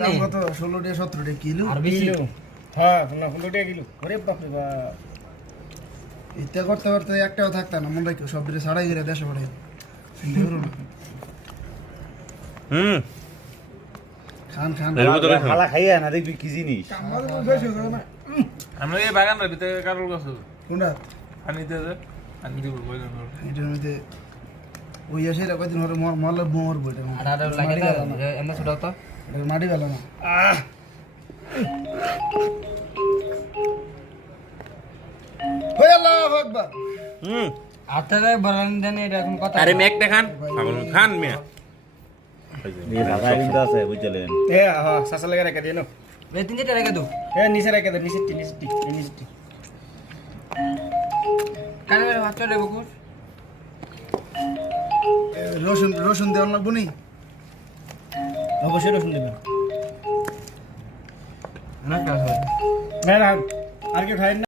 দাম কত 16 টাকা 17 টাকা কিলো আর বেশি হ্যাঁ না 15 টাকা কিলো ওরে বাপ রে বাপ এটা করতে করতে একটাও থাকতো না মনে রাখো সব দিকে ছাড়াই গেলে দেশে পড়ে খান খান হালা খাইয়া না দেখবি কি জিনিস আমরা এই বাগানের ভিতরে কারোর গাছ কোনটা পানি দিয়ে দে পানি দিব বইলেন এটার মধ্যে ওই আসে কয়দিন হরে মরলে মোর বইটা আর লাগে না এমন ছোট তো এটা মাটি গেল না ওই আল্লাহু আকবার আতারে বলেন দেন এটা এখন কথা আরে মেক দেখান পাগল খান মিয়া এই ঢাকা কিন্তু আছে বুঝলেন এ হ্যাঁ সাসা লাগা রেখে দিনো এই তিন চারটা রেখে দাও এ নিচে রেখে দে নিচে কানে মেরে ভাত চলে বকুর রসুন রসুন দেওয়ার লাগবো নি অবশ্যই রসুন দিবেন না কাজ হয় না আর কেউ খাই না